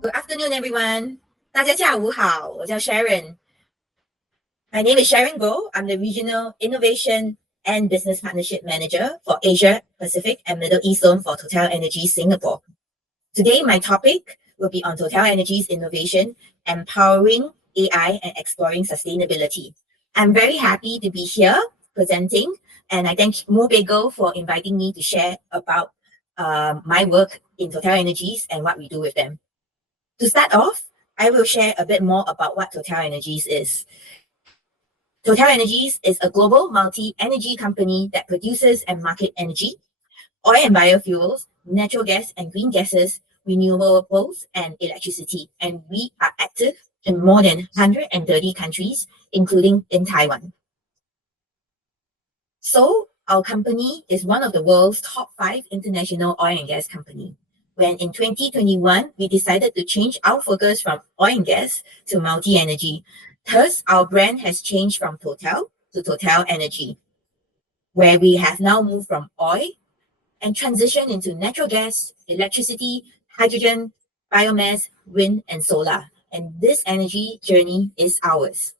Good afternoon, everyone. 大家下午好，我叫 Sharon. My name is Sharon Goh. I'm the Regional Innovation and Business Partnership Manager for Asia, Pacific, and Middle East Zone for TotalEnergies Singapore. Today, my topic will be on TotalEnergies innovation, empowering AI and exploring sustainability. I'm very happy to be here presenting, and I thank Mobego for inviting me to share about my work in TotalEnergies and what we do with them. To start off, I will share a bit more about what TotalEnergies is. TotalEnergies is a global multi-energy company that produces and markets energy, oil and biofuels, natural gas and green gases, renewables, and electricity. And we are active in more than 130 countries, including in Taiwan. So our company is one of the world's top 5 international oil and gas companies. When in 2021, we decided to change our focus from oil and gas to multi-energy. Thus, our brand has changed from Total to TotalEnergies, where we have now moved from oil and transitioned into natural gas, electricity, hydrogen, biomass, wind, and solar. And this energy journey is ours.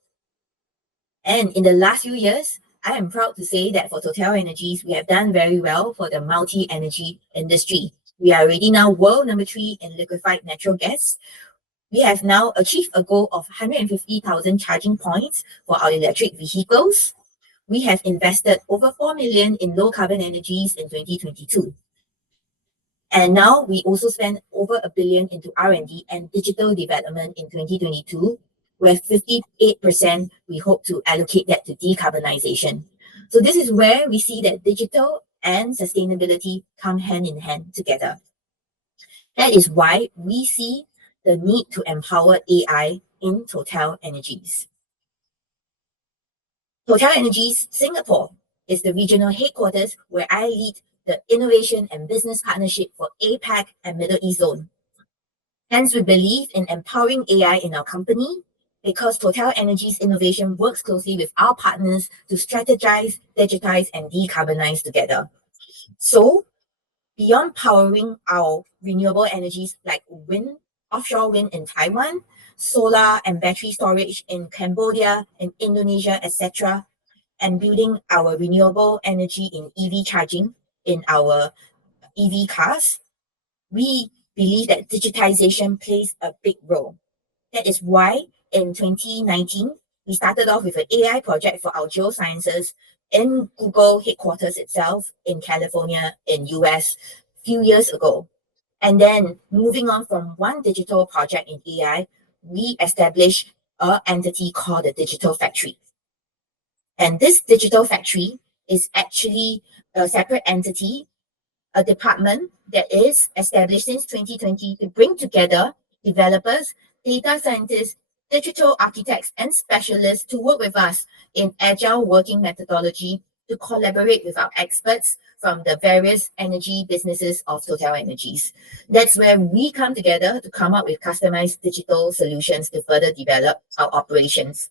And in the last few years, I am proud to say that for TotalEnergies, we have done very well for the multi-energy industry. We are already now world number 3 in liquefied natural gas. We have now achieved a goal of 150,000 charging points for our electric vehicles. We have invested over 4 million in low carbon energies in 2022. And now we also spend over $1 billion into R&D and digital development in 2022, where 58% we hope to allocate that to decarbonization. So this is where we see that digital and sustainability come hand in hand together. That is why we see the need to empower AI in TotalEnergies. TotalEnergies Singapore is the regional headquarters where I lead the innovation and business partnership for APAC and Middle East Zone. Hence, we believe in empowering AI in our company because TotalEnergies innovation works closely with our partners to strategize, digitize, and decarbonize together. So, beyond powering our renewable energies like wind, offshore wind in Taiwan, solar and battery storage in Cambodia, in Indonesia, etc., and building our renewable energy in EV charging in our EV cars, we believe that digitization plays a big role. That is why in 2019, we started off with an AI project for our geosciences in Google headquarters itself in California, in US, few years ago. And then moving on from one digital project in AI, we established an entity called the Digital Factory. And this Digital Factory is actually a separate entity, a department that is established since 2020 to bring together developers, data scientists, digital architects, and specialists to work with us in agile working methodology to collaborate with our experts from the various energy businesses of TotalEnergies. That's where we come together to come up with customized digital solutions to further develop our operations.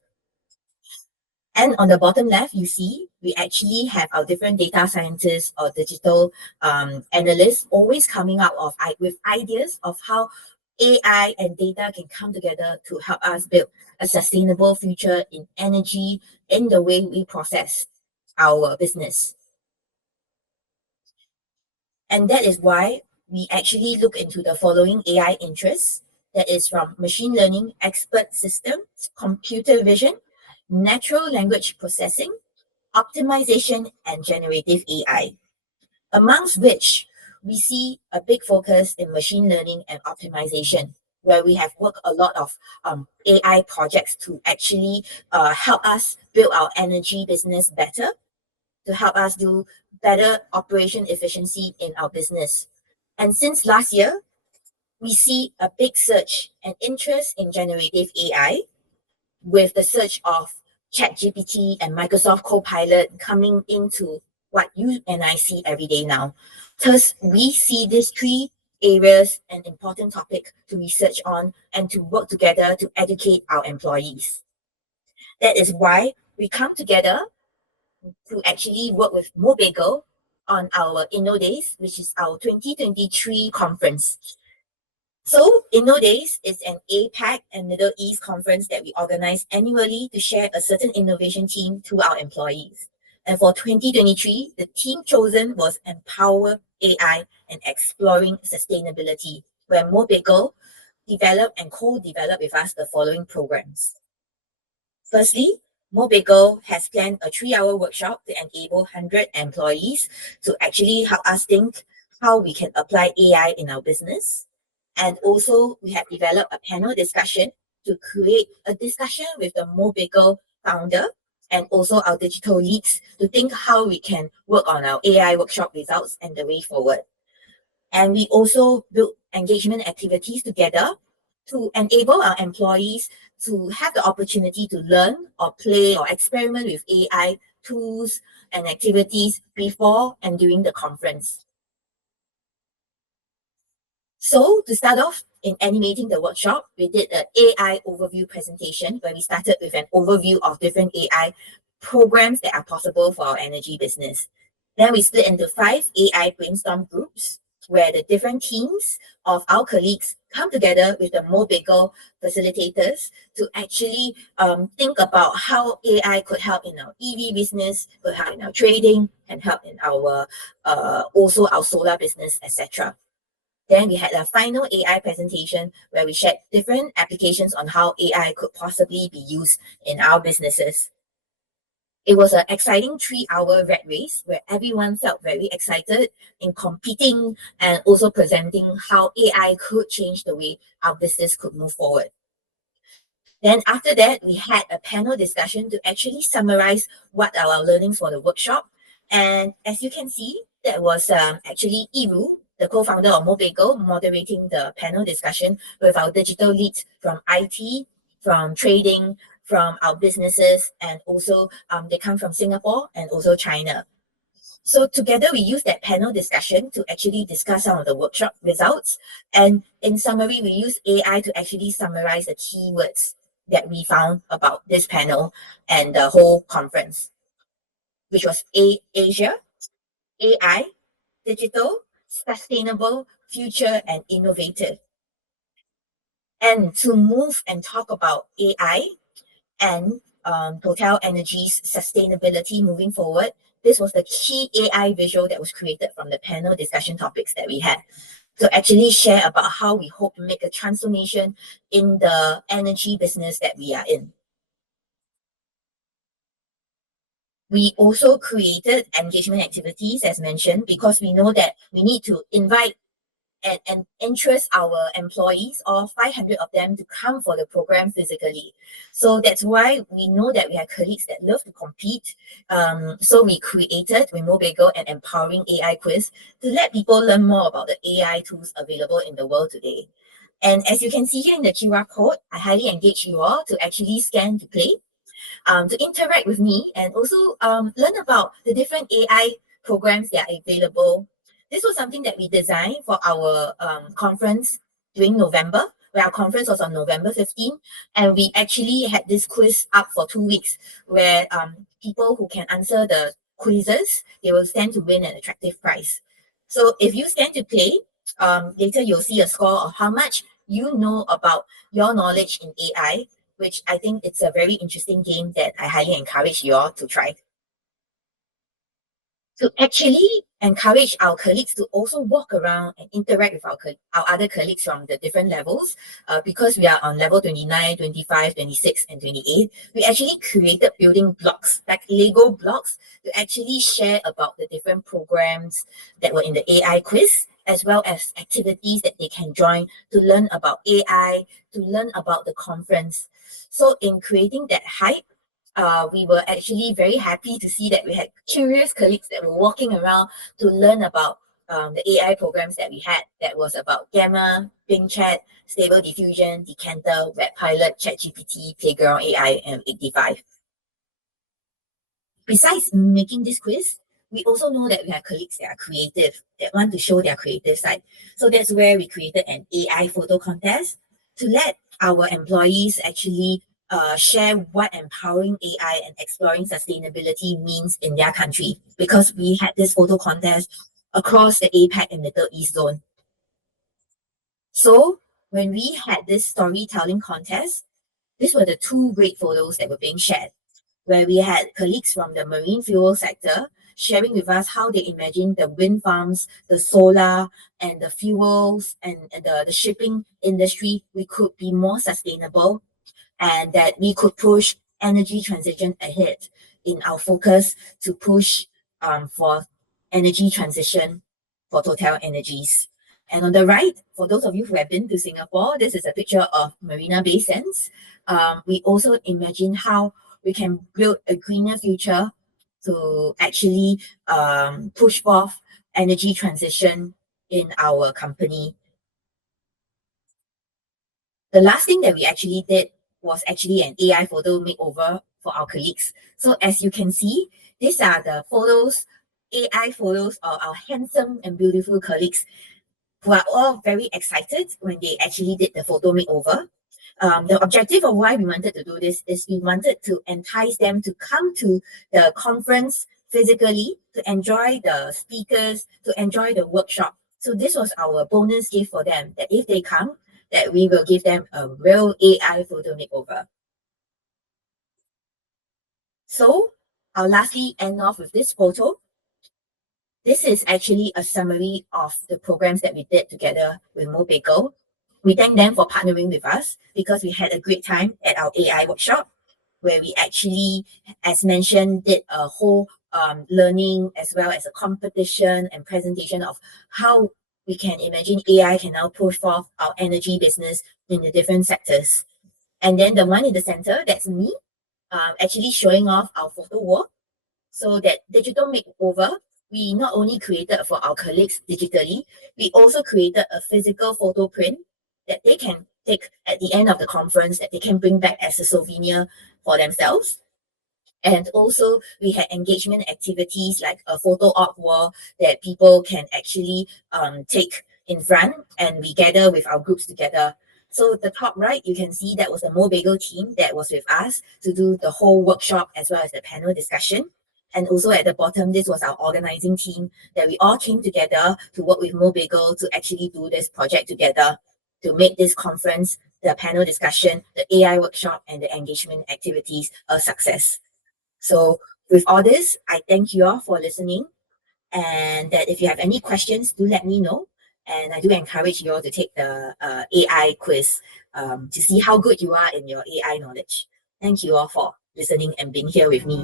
And on the bottom left, you see, we actually have our different data scientists or digital analysts always coming up with ideas of how AI and data can come together to help us build a sustainable future in energy in the way we process our business. And that is why we actually look into the following AI interests. That is from machine learning, expert systems, computer vision, natural language processing, optimization, and generative AI. Amongst which we see a big focus in machine learning and optimization, where we have worked a lot of AI projects to actually help us build our energy business better, to help us do better operation efficiency in our business. And since last year, we see a big surge and interest in generative AI with the surge of ChatGPT and Microsoft Copilot coming into what you and I see every day now. Thus, we see these 3 areas an important topic to research on and to work together to educate our employees. That is why we come together to actually work with Mobego on our Inno Days, which is our 2023 conference. So Inno Days is an APAC and Middle East conference that we organize annually to share a certain innovation theme to our employees. And for 2023, the theme chosen was Empower AI and Exploring Sustainability, where Mobico developed and co-developed with us the following programs. Firstly, Mobico has planned a 3-hour workshop to enable 100 employees to actually help us think how we can apply AI in our business. And also, we have developed a panel discussion to create a discussion with the Mobico founder and also our digital leads to think how we can work on our AI workshop results and the way forward. And we also built engagement activities together to enable our employees to have the opportunity to learn or play or experiment with AI tools and activities before and during the conference. So to start off, in animating the workshop, we did an AI overview presentation where we started with an overview of different AI programs that are possible for our energy business. Then we split into 5 AI brainstorm groups where the different teams of our colleagues come together with the Mobico facilitators to actually think about how AI could help in our EV business, could help in our trading, and help in our also our solar business, etc. Then we had a final AI presentation where we shared different applications on how AI could possibly be used in our businesses. It was an exciting 3-hour rat race where everyone felt very excited in competing and also presenting how AI could change the way our business could move forward. Then after that, we had a panel discussion to actually summarize what are our learnings for the workshop. And as you can see, that was actually Iru, the co-founder of Mobico, moderating the panel discussion with our digital leads from IT, from trading, from our businesses, and also they come from Singapore and also China. So together we use that panel discussion to actually discuss some of the workshop results. And in summary, we use AI to actually summarize the keywords that we found about this panel and the whole conference, which was Asia, AI, digital, sustainable, future, and innovative. And to move and talk about AI and TotalEnergies sustainability moving forward, this was the key AI visual that was created from the panel discussion topics that we had to actually share about how we hope to make a transformation in the energy business that we are in. We also created engagement activities, as mentioned, because we know that we need to invite and interest our employees, all 500 of them, to come for the program physically. So that's why we know that we have colleagues that love to compete. So we created with Mobico an empowering AI quiz to let people learn more about the AI tools available in the world today. And as you can see here in the QR code, I highly engage you all to actually scan to play, to interact with me, and also learn about the different AI programs that are available. This was something that we designed for our conference during November, where our conference was on November 15, and we actually had this quiz up for 2 weeks, where people who can answer the quizzes, they will stand to win an attractive prize. So if you stand to play, later you'll see a score of how much you know about your knowledge in AI, which I think it's a very interesting game that I highly encourage you all to try. To actually encourage our colleagues to also walk around and interact with our other colleagues from the different levels, because we are on level 29, 25, 26, and 28, we actually created building blocks, like Lego blocks, to actually share about the different programs that were in the AI quiz, as well as activities that they can join to learn about AI, to learn about the conference. So in creating that hype, we were actually very happy to see that we had curious colleagues that were walking around to learn about the AI programs that we had. That was about Gamma, Bing Chat, Stable Diffusion, Decanter, Web Pilot, ChatGPT, Playground AI, and 85. Besides making this quiz, we also know that we have colleagues that are creative, that want to show their creative side. So that's where we created an AI photo contest to let our employees actually share what empowering AI and exploring sustainability means in their country, because we had this photo contest across the APAC and Middle East zone. So when we had this storytelling contest, these were the two great photos that were being shared, where we had colleagues from the marine fuel sector sharing with us how they imagine the wind farms, the solar, and the fuels, and the shipping industry, we could be more sustainable, and that we could push energy transition ahead in our focus to push for energy transition for TotalEnergies. And on the right, for those of you who have been to Singapore, this is a picture of Marina Bay Sands. We also imagine how we can build a greener future to actually push forth energy transition in our company. The last thing that we actually did was actually an AI photo makeover for our colleagues. So as you can see, these are the photos, AI photos of our handsome and beautiful colleagues who are all very excited when they actually did the photo makeover. The objective of why we wanted to do this is we wanted to entice them to come to the conference physically, to enjoy the speakers, to enjoy the workshop. So this was our bonus gift for them, that if they come, that we will give them a real AI photo makeover. So I'll lastly end off with this photo. This is actually a summary of the programs that we did together with Mobigo. We thank them for partnering with us because we had a great time at our AI workshop, where we actually, as mentioned, did a whole learning as well as a competition and presentation of how we can imagine AI can now push forth our energy business in the different sectors. And then the one in the center, that's me, actually showing off our photo wall. So that digital makeover, we not only created for our colleagues digitally, we also created a physical photo print that they can take at the end of the conference, that they can bring back as a souvenir for themselves. And also we had engagement activities like a photo op wall that people can actually take in front, and we gather with our groups together. So the top right, you can see that was the Mobigo team that was with us to do the whole workshop as well as the panel discussion. And also at the bottom, this was our organizing team that we all came together to work with Mobigo to actually do this project together to make this conference, the panel discussion, the AI workshop, and the engagement activities a success. So with all this, I thank you all for listening, and that if you have any questions, do let me know. And I do encourage you all to take the AI quiz to see how good you are in your AI knowledge. Thank you all for listening and being here with me.